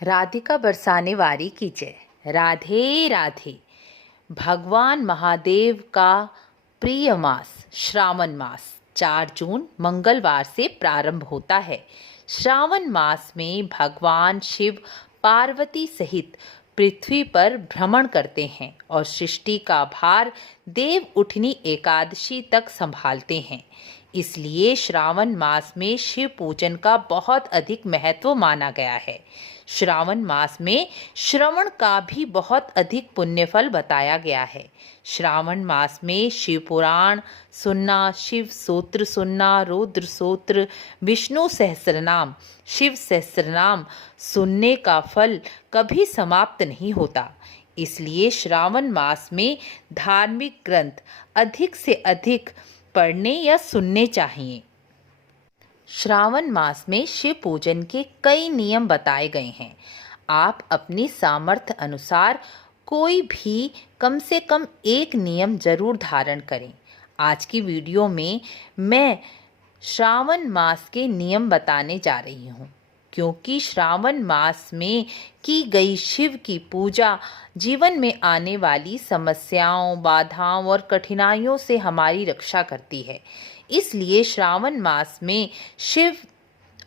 राधिका बरसाने वारी की जय। राधे राधे। भगवान महादेव का प्रिय मास श्रावण मास 4 जून मंगलवार से प्रारंभ होता है। श्रावण मास में भगवान शिव पार्वती सहित पृथ्वी पर भ्रमण करते हैं और सृष्टि का भार देव उठनी एकादशी तक संभालते हैं। इसलिए श्रावण मास में शिव पूजन का बहुत अधिक महत्व माना गया है। श्रावण मास में श्रवण का भी बहुत अधिक पुण्यफल बताया गया है। श्रावण मास में शिव पुराण सुनना, शिव सूत्र सुनना, रुद्र सूत्र, विष्णु सहस्रनाम, शिव सहस्रनाम सुनने का फल कभी समाप्त नहीं होता। इसलिए श्रावण मास में धार्मिक ग्रंथ अधिक से अधिक पढ़ने या सुनने चाहिए। श्रावण मास में शिव पूजन के कई नियम बताए गए हैं। आप अपनी सामर्थ्य अनुसार कोई भी कम से कम एक नियम जरूर धारण करें। आज की वीडियो में मैं श्रावण मास के नियम बताने जा रही हूँ, क्योंकि श्रावण मास में की गई शिव की पूजा जीवन में आने वाली समस्याओं, बाधाओं और कठिनाइयों से हमारी रक्षा करती है। इसलिए श्रावण मास में शिव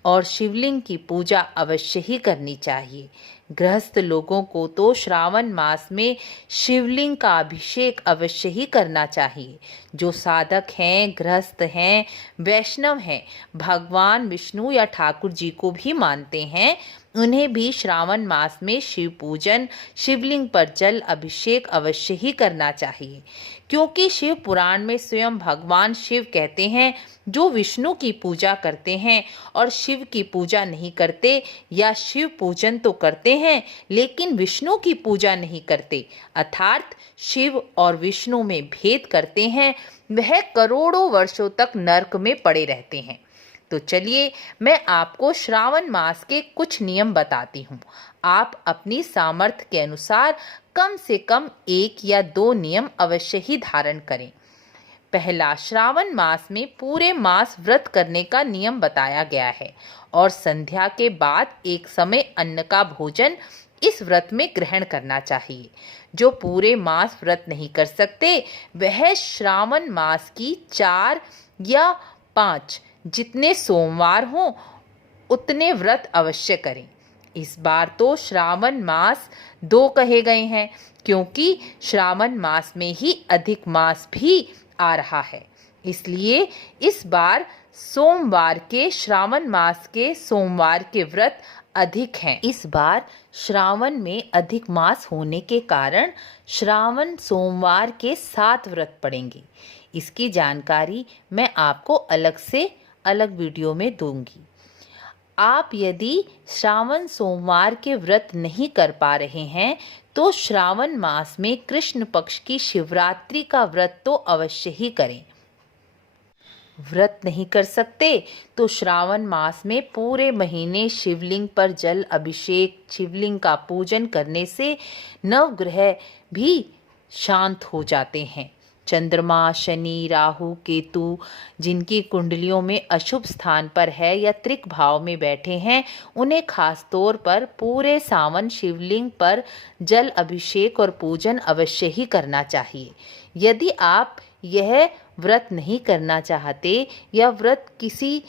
और शिवलिंग की पूजा अवश्य ही करनी चाहिए। गृहस्थ लोगों को तो श्रावण मास में शिवलिंग का अभिषेक अवश्य ही करना चाहिए। जो साधक हैं, गृहस्थ हैं, वैष्णव हैं, भगवान विष्णु या ठाकुर जी को भी मानते हैं, उन्हें भी श्रावण मास में शिव पूजन, शिवलिंग पर जल अभिषेक अवश्य ही करना चाहिए। क्योंकि शिव पुराण में स्वयं भगवान शिव कहते हैं, जो विष्णु की पूजा करते हैं और शिव की पूजा नहीं करते, या शिव पूजन तो करते हैं लेकिन विष्णु की पूजा नहीं करते, अर्थात शिव और विष्णु में भेद करते हैं, वह करोड़ों वर्षों तक नरक में पड़े रहते हैं। तो चलिए मैं आपको श्रावण मास के कुछ नियम बताती हूँ। आप अपनी सामर्थ्य के अनुसार कम से कम 1 या 2 नियम अवश्य ही धारण करें। पहला, श्रावण मास में पूरे मास व्रत करने का नियम बताया गया है और संध्या के बाद एक समय अन्न का भोजन इस व्रत में ग्रहण करना चाहिए। जो पूरे मास व्रत नहीं कर सकते, वह श्रावण मास की 4 या 5 जितने सोमवार हों उतने व्रत अवश्य करें। इस बार तो श्रावण मास 2 कहे गए हैं, क्योंकि श्रावण मास में ही अधिक मास भी आ रहा है। इसलिए इस बार सोमवार के श्रावण मास के सोमवार के व्रत अधिक हैं। इस बार श्रावण में अधिक मास होने के कारण श्रावण सोमवार के 7 व्रत पड़ेंगे। इसकी जानकारी मैं आपको अलग से अलग वीडियो में दूंगी। आप यदि श्रावण सोमवार के व्रत नहीं कर पा रहे हैं तो श्रावण मास में कृष्ण पक्ष की शिवरात्रि का व्रत तो अवश्य ही करें। व्रत नहीं कर सकते तो श्रावण मास में पूरे महीने शिवलिंग पर जल अभिषेक, शिवलिंग का पूजन करने से नवग्रह भी शांत हो जाते हैं। चंद्रमा, शनि, राहु, केतु जिनकी कुंडलियों में अशुभ स्थान पर है या त्रिक भाव में बैठे हैं, उन्हें खास तौर पर पूरे सावन शिवलिंग पर जल अभिषेक और पूजन अवश्य ही करना चाहिए। यदि आप यह व्रत नहीं करना चाहते या व्रत किसी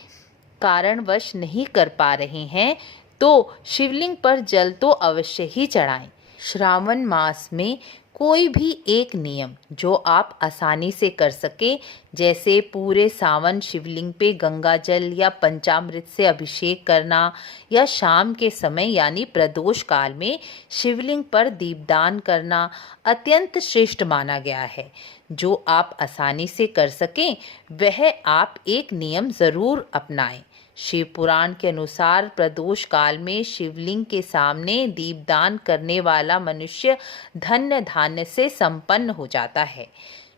कारणवश नहीं कर पा रहे हैं तो शिवलिंग पर जल तो अवश्य ही चढ़ाएं। श्रावण मास में कोई भी एक नियम जो आप आसानी से कर सकें, जैसे पूरे सावन शिवलिंग पे गंगा जल या पंचामृत से अभिषेक करना, या शाम के समय यानी प्रदोष काल में शिवलिंग पर दीपदान करना अत्यंत श्रेष्ठ माना गया है। जो आप आसानी से कर सकें वह आप एक नियम ज़रूर अपनाएं। शिव पुराण के अनुसार प्रदोष काल में शिवलिंग के सामने दीपदान करने वाला मनुष्य धन्य धान्य से संपन्न हो जाता है।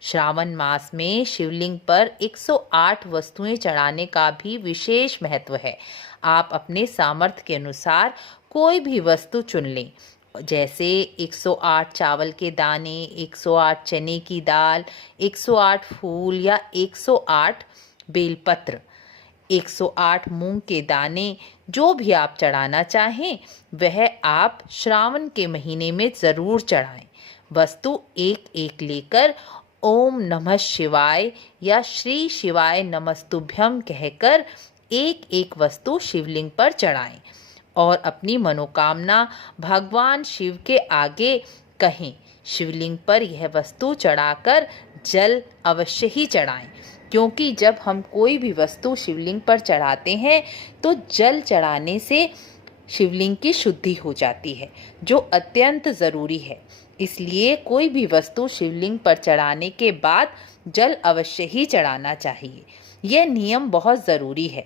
श्रावण मास में शिवलिंग पर 108 वस्तुएं चढ़ाने का भी विशेष महत्व है। आप अपने सामर्थ्य के अनुसार कोई भी वस्तु चुन लें, जैसे 108 चावल के दाने, 108 चने की दाल, 108 फूल या 108 बेलपत्र। 108 मूंग के दाने, जो भी आप चढ़ाना चाहें वह आप श्रावण के महीने में ज़रूर चढ़ाएं। वस्तु एक एक लेकर ओम नमः शिवाय या श्री शिवाय नमस्तुभ्यम कहकर एक एक वस्तु शिवलिंग पर चढ़ाएं और अपनी मनोकामना भगवान शिव के आगे कहें। शिवलिंग पर यह वस्तु चढ़ाकर जल अवश्य ही चढ़ाएं, क्योंकि जब हम कोई भी वस्तु शिवलिंग पर चढ़ाते हैं तो जल चढ़ाने से शिवलिंग की शुद्धि हो जाती है, जो अत्यंत ज़रूरी है। इसलिए कोई भी वस्तु शिवलिंग पर चढ़ाने के बाद जल अवश्य ही चढ़ाना चाहिए। यह नियम बहुत ज़रूरी है।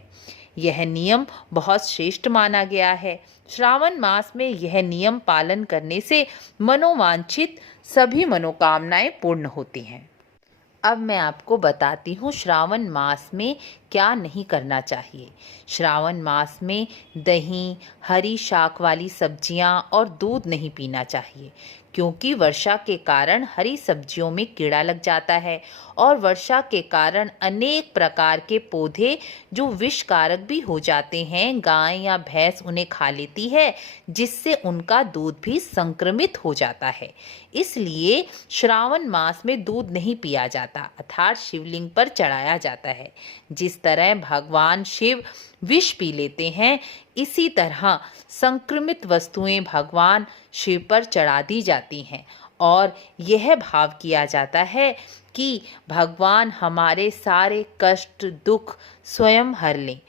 यह नियम बहुत श्रेष्ठ माना गया है। श्रावण मास में यह नियम पालन करने से मनोवांछित सभी मनोकामनाएं पूर्ण होती हैं। अब मैं आपको बताती हूँ श्रावण मास में क्या नहीं करना चाहिए। श्रावण मास में दही, हरी शाक वाली सब्जियाँ और दूध नहीं पीना चाहिए, क्योंकि वर्षा के कारण हरी सब्जियों में कीड़ा लग जाता है और वर्षा के कारण अनेक प्रकार के पौधे जो विषकारक भी हो जाते हैं, गाय या भैंस उन्हें खा लेती है, जिससे उनका दूध भी संक्रमित हो जाता है। इसलिए श्रावण मास में दूध नहीं पिया जाता, अर्थात शिवलिंग पर चढ़ाया जाता है। जिस तरह भगवान शिव विष पी लेते हैं, इसी तरह संक्रमित वस्तुएं भगवान शिव पर चढ़ा दी जाती हैं और यह भाव किया जाता है कि भगवान हमारे सारे कष्ट दुख स्वयं हर लें।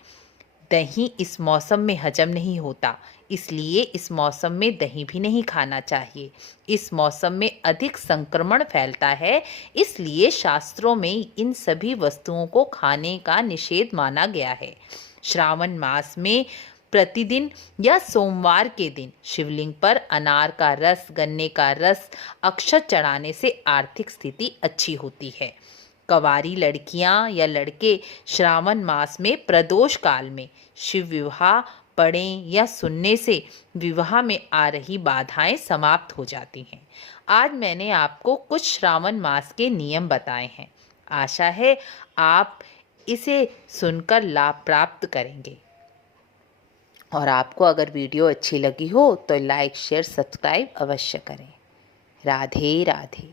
दही इस मौसम में हजम नहीं होता, इसलिए इस मौसम में दही भी नहीं खाना चाहिए। इस मौसम में अधिक संक्रमण फैलता है, इसलिए शास्त्रों में इन सभी वस्तुओं को खाने का निषेध माना गया है। श्रावण मास में प्रतिदिन या सोमवार के दिन शिवलिंग पर अनार का रस, गन्ने का रस, अक्षत चढ़ाने से आर्थिक स्थिति अच्छी होती है। कंवारी लड़कियां या लड़के श्रावण मास में प्रदोष काल में शिव विवाह पढ़ें या सुनने से विवाह में आ रही बाधाएं समाप्त हो जाती हैं। आज मैंने आपको कुछ श्रावण मास के नियम बताए हैं। आशा है आप इसे सुनकर लाभ प्राप्त करेंगे। और आपको अगर वीडियो अच्छी लगी हो तो लाइक, शेयर, सब्सक्राइब अवश्य करें। राधे राधे।